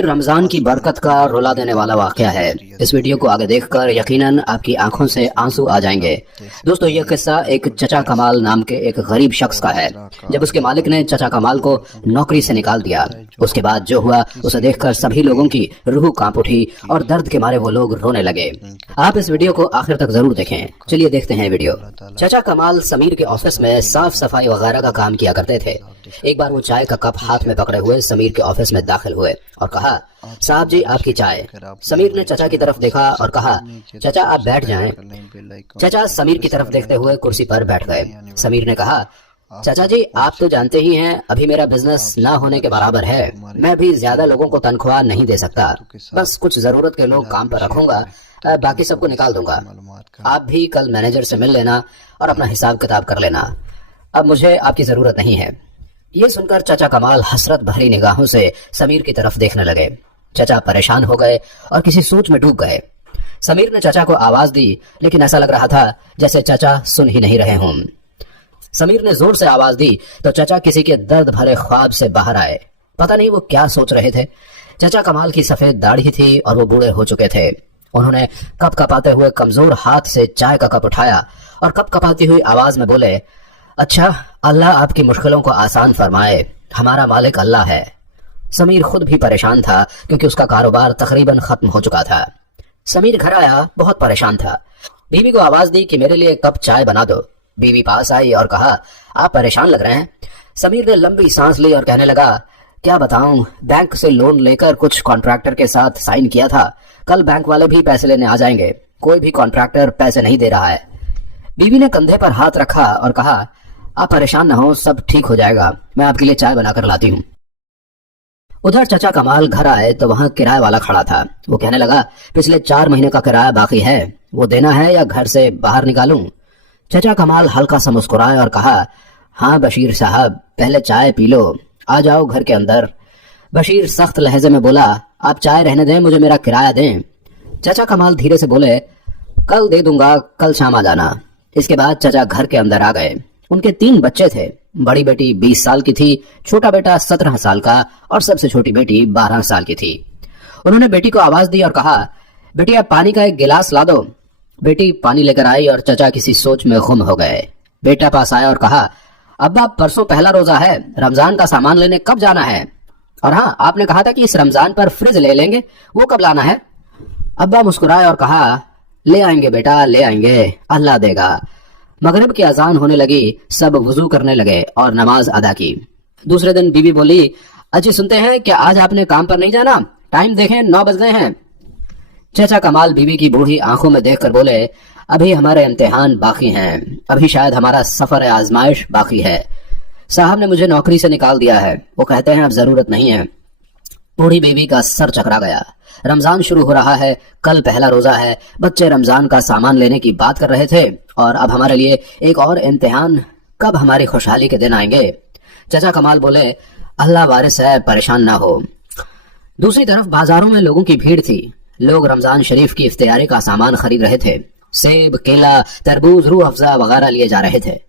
रमजान की बरकत का रुला देने वाला वाकया है। इस वीडियो को आगे देखकर यकीनन आपकी आंखों से आंसू आ जाएंगे। दोस्तों, ये किस्सा एक चचा कमाल नाम के एक गरीब शख्स का है। जब उसके मालिक ने चचा कमाल को नौकरी से निकाल दिया, उसके बाद जो हुआ उसे देखकर सभी लोगों की रूह कांप उठी और दर्द के मारे वो लोग रोने लगे। आप इस वीडियो को आखिर तक जरूर देखें। चलिए देखते हैं वीडियो। चचा कमाल समीर के ऑफिस में साफ सफाई वगैरह का काम किया करते थे। एक बार वो चाय का कप हाथ में पकड़े हुए समीर के ऑफिस में दाखिल हुए और कहा, साहब जी आपकी चाय। समीर ने चचा की तरफ देखा और कहा, चचा आप बैठ जाएं। चचा समीर की तरफ देखते हुए कुर्सी पर बैठ गए। समीर ने कहा, चाचा जी आप तो जानते ही हैं अभी मेरा बिजनेस ना होने के बराबर है। मैं भी ज्यादा लोगों को तनख्वाह नहीं दे सकता, बस कुछ जरूरत के लोग काम पर रखूंगा, बाकी सबको निकाल दूंगा। आप भी कल मैनेजर से मिल लेना और अपना हिसाब किताब कर लेना। अब मुझे आपकी जरूरत नहीं है। ये सुनकर चचा कमाल हसरत भरी निगाहों से समीर की तरफ देखने लगे। चचा परेशान हो गए और किसी सोच में डूब गए। समीर ने चचा को आवाज दी, लेकिन ऐसा लग रहा था जैसे चचा सुन ही नहीं रहे हों। समीर ने जोर से आवाज दी तो चचा किसी के दर्द भरे ख्वाब से बाहर आए। पता नहीं वो क्या सोच रहे थे। चचा कमाल की सफेद दाढ़ी थी और वो बूढ़े हो चुके थे। उन्होंने कप कपाते हुए कमजोर हाथ से चाय का कप उठाया और कप कपाती हुई आवाज में बोले, अच्छा अल्लाह आपकी मुश्किलों को आसान फरमाए, हमारा मालिक अल्लाह है। समीर खुद भी परेशान था क्योंकि उसका कारोबार तकरीबन खत्म हो चुका था। समीर घर आया, बहुत परेशान था। बीवी को आवाज दी कि मेरे लिए एक कप चाय बना दो। बीवी पास आई और कहा, आप परेशान लग रहे हैं। समीर ने लंबी सांस ली और कहने लगा, क्या बताऊं, बैंक से लोन लेकर कुछ कॉन्ट्रैक्टर के साथ साइन किया था। कल बैंक वाले भी पैसे लेने आ जाएंगे। कोई भी कॉन्ट्रैक्टर पैसे नहीं दे रहा है। बीवी ने कंधे पर हाथ रखा और कहा, आप परेशान न हो, सब ठीक हो जाएगा, मैं आपके लिए चाय बनाकर लाती हूँ। उधर चचा कमाल घर आए तो वहां किराए वाला खड़ा था। वो कहने लगा, पिछले 4 महीने का किराया बाकी है, वो देना है या घर से बाहर निकालूं। चचा कमाल हल्का सा मुस्कुराए और कहा, हाँ बशीर साहब, पहले चाय पी लो, आ जाओ घर के अंदर। बशीर सख्त लहजे में बोला, आप चाय रहने दें, मुझे मेरा किराया दें। चचा कमाल धीरे से बोले, कल दे दूंगा, कल शाम आ जाना। इसके बाद चचा घर के अंदर आ गए। उनके 3 बच्चे थे। बड़ी बेटी 20 साल की थी, छोटा बेटा 17 साल का और सबसे छोटी बेटी 12 साल की थी। उन्होंने बेटी को आवाज दी और कहा, बेटी आप पानी का एक गिलास ला दो। बेटी पानी लेकर आई और चचा किसी सोच में गुम हो गए। बेटा पास आया और कहा, अब्बा परसों पहला रोजा है, रमजान का सामान लेने कब जाना है? और हाँ, आपने कहा था कि इस रमजान पर फ्रिज ले लेंगे, वो कब लाना है? अब्बा मुस्कुराए और कहा, ले आएंगे बेटा, ले आएंगे, अल्लाह देगा। मगरिब की अजान होने लगी, सब वुजू करने लगे और नमाज अदा की। दूसरे दिन बीवी बोली, अजी सुनते हैं कि आज आपने काम पर नहीं जाना, टाइम देखें 9 बज गए हैं। चचा कमाल बीवी की बूढ़ी आंखों में देखकर बोले, अभी हमारे इम्तिहान बाकी हैं, अभी शायद हमारा सफर आजमाइश बाकी है। साहब ने मुझे नौकरी से निकाल दिया है, वो कहते हैं अब जरूरत नहीं है। बूढ़ी बीवी का सर चकरा गया। रमजान शुरू हो रहा है, कल पहला रोजा है, बच्चे रमजान का सामान लेने की बात कर रहे थे और अब हमारे लिए एक और इम्तिहान, कब हमारी खुशहाली के दिन आएंगे? चचा कमाल बोले, अल्लाह वारिस है, परेशान ना हो। दूसरी तरफ बाजारों में लोगों की भीड़ थी। लोग रमजान शरीफ की इफ्तियारी का सामान खरीद रहे थे। सेब, केला, तरबूज, रूह अफ़ज़ा वगैरह लिए जा रहे थे।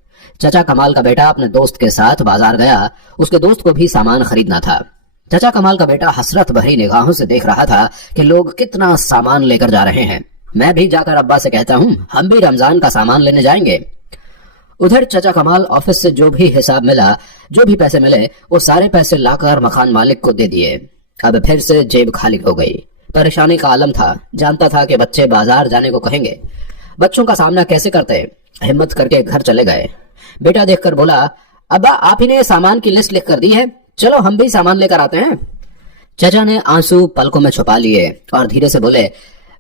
चचा कमाल का बेटा अपने दोस्त के साथ बाजार गया। उसके दोस्त को भी सामान खरीदना था। चचा कमाल का बेटा हसरत भरी निगाहों से देख रहा था कि लोग कितना सामान लेकर जा रहे हैं। मैं भी जाकर अब्बा से कहता हूँ, हम भी रमजान का सामान लेने जाएंगे। उधर चचा कमाल ऑफिस से जो भी हिसाब मिला, जो भी पैसे मिले, वो सारे पैसे लाकर मकान मालिक को दे दिए। अब फिर से जेब खाली हो गई। परेशानी का आलम था। जानता था कि बच्चे बाजार जाने को कहेंगे। बच्चों का सामना कैसे करते? हिम्मत करके घर चले गए। बेटा देखकर बोला, अब्बा आप ही ने सामान की लिस्ट लिख कर दी है, चलो हम भी सामान लेकर आते हैं। चचा ने आंसू पलकों में छुपा लिए और धीरे से बोले,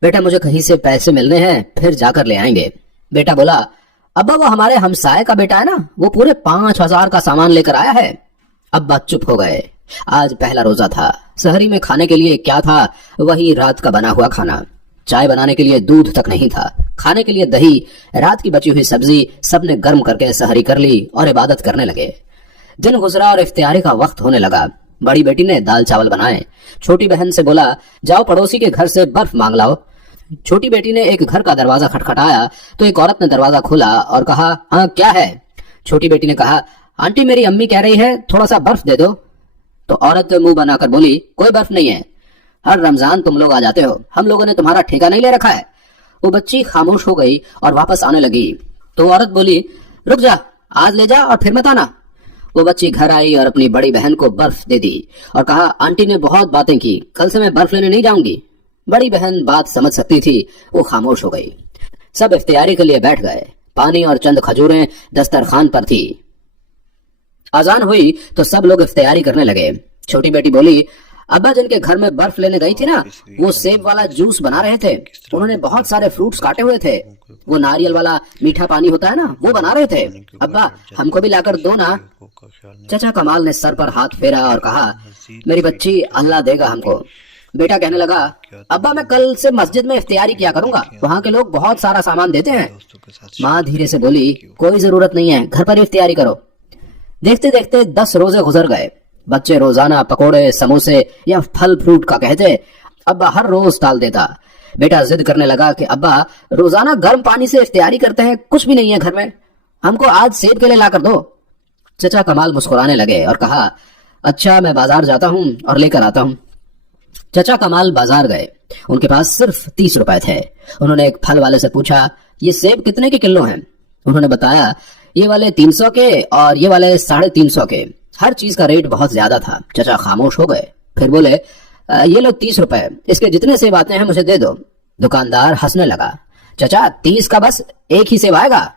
बेटा मुझे कहीं से पैसे मिलने हैं, फिर जाकर ले आएंगे। बेटा बोला, अब्बा वो हमारे हमसाए का बेटा है ना, वो पूरे 5000 का सामान लेकर आया है। अब्बा चुप हो गए। आज पहला रोजा था। सहरी में खाने के लिए क्या था? वही रात का बना हुआ खाना। चाय बनाने के लिए दूध तक नहीं था, खाने के लिए दही, रात की बची हुई सब्जी सबने गर्म करके सहरी कर ली और इबादत करने लगे। दिन गुजरा और इफ्तियारी का वक्त होने लगा। बड़ी बेटी ने दाल चावल बनाए। छोटी बहन से बोला, जाओ पड़ोसी के घर से बर्फ मांग लाओ। छोटी बेटी ने एक घर का दरवाजा खटखटाया तो एक औरत ने दरवाजा खोला और कहा, हाँ क्या है? छोटी बेटी ने कहा, आंटी मेरी अम्मी कह रही है थोड़ा सा बर्फ दे दो। तो औरत मुंह बनाकर बोली, कोई बर्फ नहीं है। हर रमजान तुम लोग आ जाते हो, हम लोगों ने तुम्हारा ठेका नहीं ले रखा है। वो बच्ची खामोश हो गई और वापस आने लगी तो औरत बोली, रुक जा, आज ले जा और फिर मत आना। वो बच्ची घर आई और अपनी बड़ी बहन को बर्फ दे दी और कहा, आंटी ने बहुत बातें की, कल से मैं बर्फ लेने नहीं जाऊंगी। बड़ी बहन बात समझ सकती थी, वो खामोश हो गई। सब इफ्तियारी के लिए बैठ गए। पानी और चंद खजूरें दस्तरखान पर थी। अजान हुई तो सब लोग इफ्तियारी करने लगे। छोटी बेटी बोली, अब्बा जिनके घर में बर्फ लेने गई थी ना, वो सेब वाला जूस बना रहे थे। उन्होंने बहुत सारे फ्रूट्स काटे हुए थे। वो नारियल वाला मीठा पानी होता है ना, वो बना रहे थे। अब्बा हमको भी लाकर दो ना। चाचा कमाल ने सर पर हाथ फेरा और कहा, मेरी बच्ची, अल्लाह देगा हमको। बेटा कहने लगा, अब्बा मैं कल से मस्जिद में इफ्तियारी किया करूंगा, वहाँ के लोग बहुत सारा सामान देते हैं। माँ धीरे से बोली, कोई जरूरत नहीं है, घर पर इफ्तियारी करो। देखते देखते 10 रोजे गुजर गए। बच्चे रोजाना पकोड़े, समोसे या फल फ्रूट का कहते, अब्बा हर रोज टाल देता। बेटा जिद करने लगा कि अब्बा रोजाना गर्म पानी से इफ्तियारी करते हैं, कुछ भी नहीं है घर में, हमको आज सेब के लिए लाकर दो। चचा कमाल मुस्कुराने लगे और कहा, अच्छा मैं बाजार जाता हूँ और लेकर आता हूँ। चचा कमाल बाजार गए। उनके पास सिर्फ 30 रुपए थे। उन्होंने एक फल वाले से पूछा, ये सेब कितने के किलो हैं? उन्होंने बताया, ये वाले 300 के और ये वाले 350 के। हर चीज का रेट बहुत ज्यादा था। चचा खामोश हो गए। फिर बोले, ये लो 30 रुपए, इसके जितने सेब आते हैं मुझे दे दो। दुकानदार हंसने लगा, चचा 30 का बस एक ही सेब आएगा।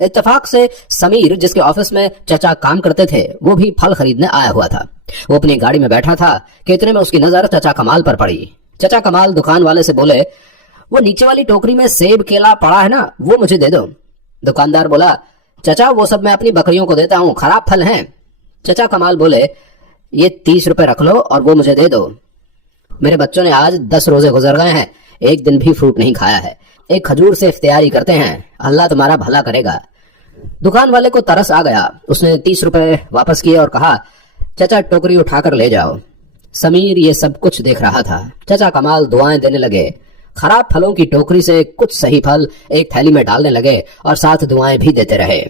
इत्तेफाक से समीर, जिसके ऑफिस में चचा काम करते थे, वो भी फल खरीदने आया हुआ था। वो अपनी गाड़ी में बैठा था कि इतने में उसकी नजर चचा कमाल पर पड़ी। चचा कमाल दुकान वाले से बोले, वो नीचे वाली टोकरी में सेब केला पड़ा है ना, वो मुझे दे दो। दुकानदार बोला, चचा वो सब मैं अपनी बकरियों को देता हूँ, खराब फल हैं। चचा कमाल बोले, ये 30 रुपए रख लो और वो मुझे दे दो। मेरे बच्चों ने आज 10 रोजे गुजर गए हैं, एक दिन भी फ्रूट नहीं खाया है। एक खजूर से इफ्तियारी करते हैं, अल्लाह तुम्हारा भला करेगा। दुकान वाले को तरस आ गया। उसने 30 रुपए वापस किए और कहा, चचा टोकरी उठाकर ले जाओ। समीर ये सब कुछ देख रहा था। चचा कमाल दुआएं देने लगे। खराब फलों की टोकरी से कुछ सही फल एक थैली में डालने लगे और साथ दुआएं भी देते रहे।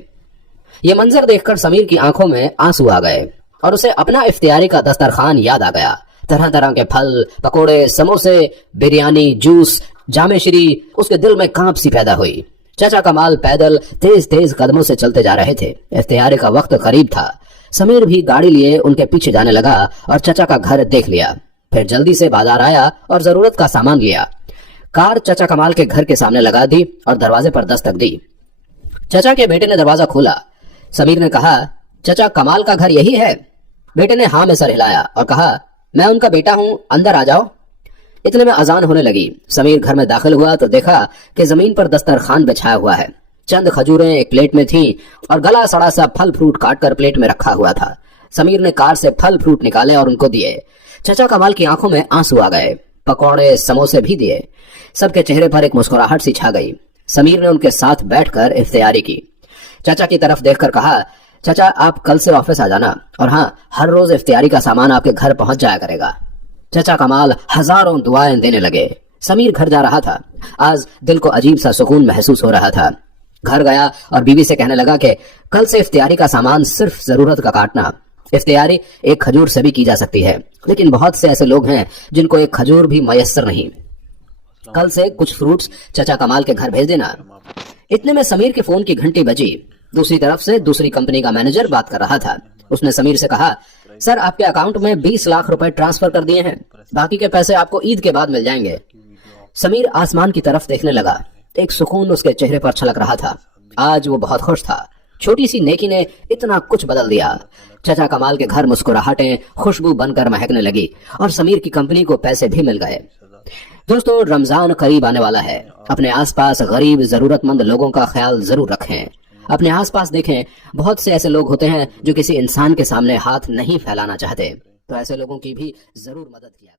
ये मंजर देखकर समीर की आंखों में आंसू आ गए और उसे अपना इफ्तियारी का दस्तरखान याद आ गया। तरह तरह के फल, पकोड़े, समोसे, बिरयानी, जूस, जामे श्री। उसके दिल में कांप सी पैदा हुई। चचा कमाल पैदल तेज तेज कदमों से चलते जा रहे थे। इफ्तियारी का वक्त करीब था। समीर भी गाड़ी लिए उनके पीछे जाने लगा और चचा का घर देख लिया। फिर जल्दी से बाजार आया और जरूरत का सामान लिया। कार चचा कमाल के घर के सामने लगा दी और दरवाजे पर दस्तक दी। चचा के बेटे ने दरवाजा खोला। समीर ने कहा, चचा कमाल का घर यही है? बेटे ने हाँ में सर हिलाया और कहा, मैं उनका बेटा हूं, अंदर आ जाओ। इतने में अजान होने लगी। समीर घर में दाखिल हुआ तो देखा कि जमीन पर दस्तरखान बिछाया हुआ है। चंद खजूरें एक प्लेट में थीं और गला सड़ा सा फल फ्रूट काटकर प्लेट में रखा हुआ था। समीर ने कार से फल फ्रूट निकाले और उनको दिए। चचा कमाल की आंखों में आंसू आ गए। पकौड़े, समोसे भी दिए। सबके चेहरे पर एक मुस्कुराहट सी छा गई। समीर ने उनके साथ बैठकर इफ्तियारी की। चाचा की तरफ देखकर कहा, चाचा आप कल से ऑफिस आ जाना और हाँ, हर रोज इफ्तियारी का सामान आपके घर पहुंच जाया करेगा। चचा कमाल हजारों दुआएं देने लगे। समीर घर जा रहा था। आज दिल को अजीब सा सुकून महसूस हो रहा था। घर गया और बीवी से कहने लगा कि कल से इफ्तियारी का सामान सिर्फ जरूरत का काटना। इफ्तियारी एक खजूर से भी की जा सकती है, लेकिन बहुत से ऐसे लोग हैं जिनको एक खजूर भी मयस्सर नहीं। कल से कुछ फ्रूट्स चचा कमाल के घर भेज देना। इतने में समीर के फोन की घंटी बजी। दूसरी तरफ से दूसरी कंपनी का मैनेजर बात कर रहा था। उसने समीर से कहा, सर आपके अकाउंट में 20 लाख रुपए ट्रांसफर कर दिए हैं, बाकी के पैसे आपको ईद के बाद मिल जाएंगे। समीर आसमान की तरफ देखने लगा। एक सुकून उसके चेहरे पर छलक रहा था। आज वो बहुत खुश था। छोटी सी नेकी ने इतना कुछ बदल दिया। चचा कमाल के घर मुस्कुराहटें खुशबू बनकर महकने लगी और समीर की कंपनी को पैसे भी मिल गए। दोस्तों, रमजान करीब आने वाला है। अपने आसपास गरीब जरूरतमंद लोगों का ख्याल जरूर रखें। अपने आसपास देखें, बहुत से ऐसे लोग होते हैं जो किसी इंसान के सामने हाथ नहीं फैलाना चाहते, तो ऐसे लोगों की भी जरूर मदद किया।